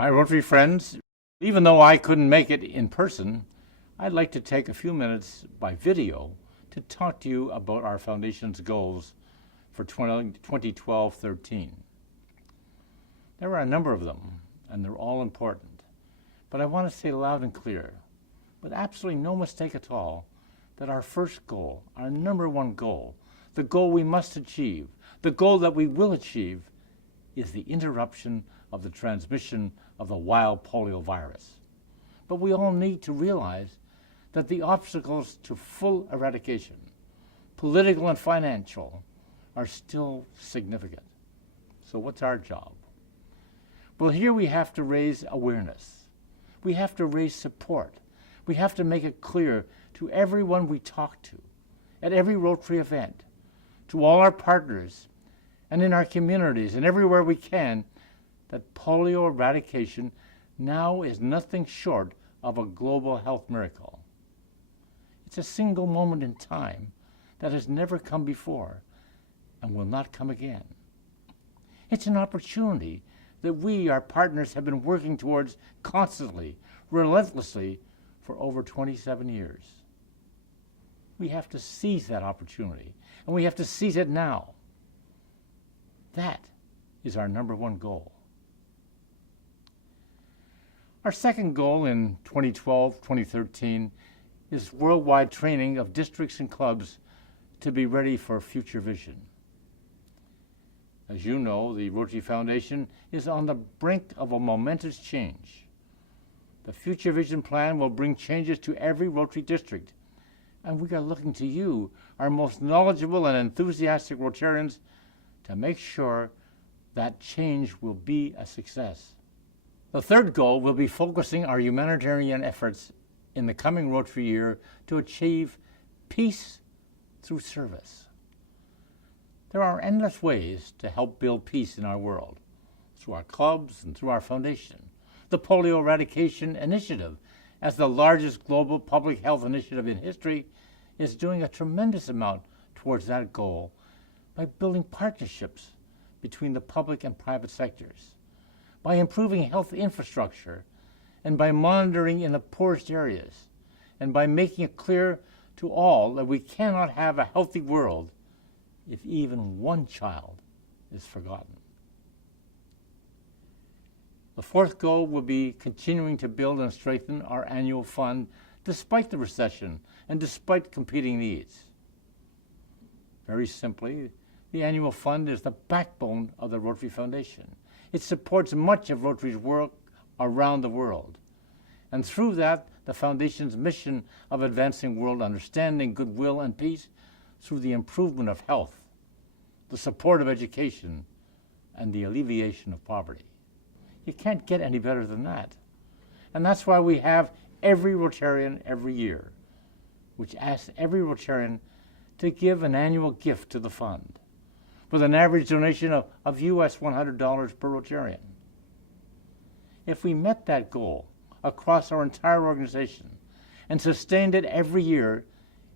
Hi, Rotary friends. Even though I couldn't make it in person, I'd like to take a few minutes by video to talk to you about our Foundation's goals for 2012-13. There are a number of them, and they're all important. But I want to say loud and clear, with absolutely no mistake at all, that our first goal, our number one goal, the goal we must achieve, the goal that we will achieve, is the interruption of the transmission of the wild polio virus. But we all need to realize that the obstacles to full eradication, political and financial, are still significant. So what's our job? Well, here we have to raise awareness. We have to raise support. We have to make it clear to everyone we talk to, at every Rotary event, to all our partners, and in our communities and everywhere we can, that polio eradication now is nothing short of a global health miracle. It's a single moment in time that has never come before and will not come again. It's an opportunity that we, our partners, have been working towards constantly, relentlessly, for over 27 years. We have to seize that opportunity, and we have to seize it now. That is our number one goal. Our second goal in 2012-2013 is worldwide training of districts and clubs to be ready for future vision. As you know, the Rotary Foundation is on the brink of a momentous change. The Future Vision Plan will bring changes to every Rotary district, and we are looking to you, our most knowledgeable and enthusiastic Rotarians, to make sure that change will be a success. The third goal will be focusing our humanitarian efforts in the coming Rotary year to achieve peace through service. There are endless ways to help build peace in our world, through our clubs and through our foundation. The Polio Eradication Initiative, as the largest global public health initiative in history, is doing a tremendous amount towards that goal by building partnerships between the public and private sectors, by improving health infrastructure, and by monitoring in the poorest areas, and by making it clear to all that we cannot have a healthy world if even one child is forgotten. The fourth goal will be continuing to build and strengthen our annual fund despite the recession and despite competing needs. Very simply, the annual fund is the backbone of the Rotary Foundation. It supports much of Rotary's work around the world. And through that, the Foundation's mission of advancing world understanding, goodwill, and peace through the improvement of health, the support of education, and the alleviation of poverty. You can't get any better than that. And that's why we have every Rotarian every year, which asks every Rotarian to give an annual gift to the fund, with an average donation of US $100 per Rotarian. If we met that goal across our entire organization and sustained it every year,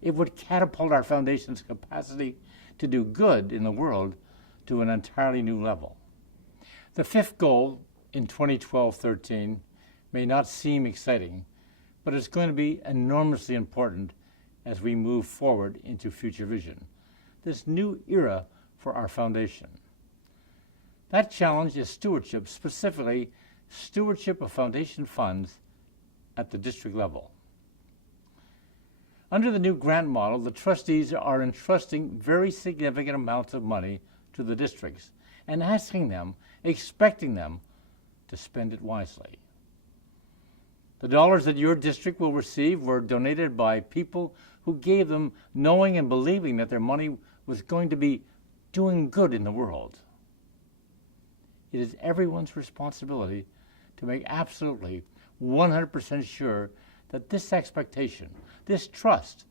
it would catapult our Foundation's capacity to do good in the world to an entirely new level. The fifth goal in 2012-13 may not seem exciting, but it's going to be enormously important as we move forward into future vision, this new era for our Foundation. That challenge is stewardship, specifically stewardship of Foundation funds at the district level. Under the new grant model, the trustees are entrusting very significant amounts of money to the districts and asking them, expecting them to spend it wisely. The dollars that your district will receive were donated by people who gave them knowing and believing that their money was going to be doing good in the world. It is everyone's responsibility to make absolutely 100% sure that this expectation, this trust,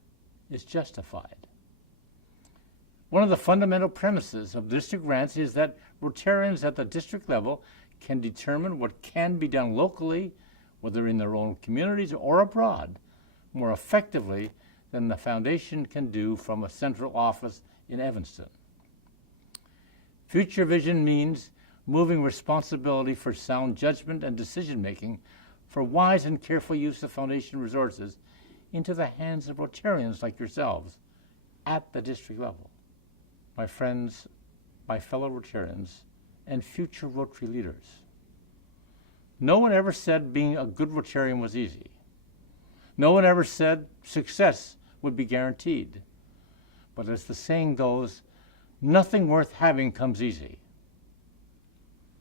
is justified. One of the fundamental premises of district grants is that Rotarians at the district level can determine what can be done locally, whether in their own communities or abroad, more effectively than the Foundation can do from a central office in Evanston. Future vision means moving responsibility for sound judgment and decision-making for wise and careful use of Foundation resources into the hands of Rotarians like yourselves at the district level. My friends, my fellow Rotarians, and future Rotary leaders, no one ever said being a good Rotarian was easy. No one ever said success would be guaranteed. But as the saying goes, nothing worth having comes easy.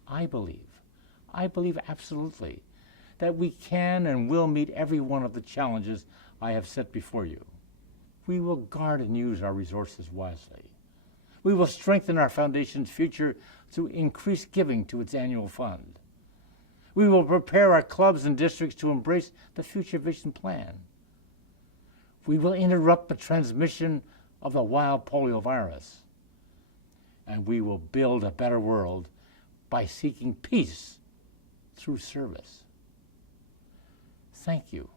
I believe absolutely that we can and will meet every one of the challenges I have set before you. We will guard and use our resources wisely. We will strengthen our Foundation's future through increased giving to its annual fund. We will prepare our clubs and districts to embrace the Future Vision Plan. We will interrupt the transmission of the wild polio virus. And we will build a better world by seeking peace through service. Thank you.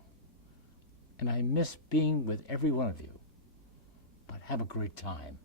And I miss being with every one of you. But have a great time.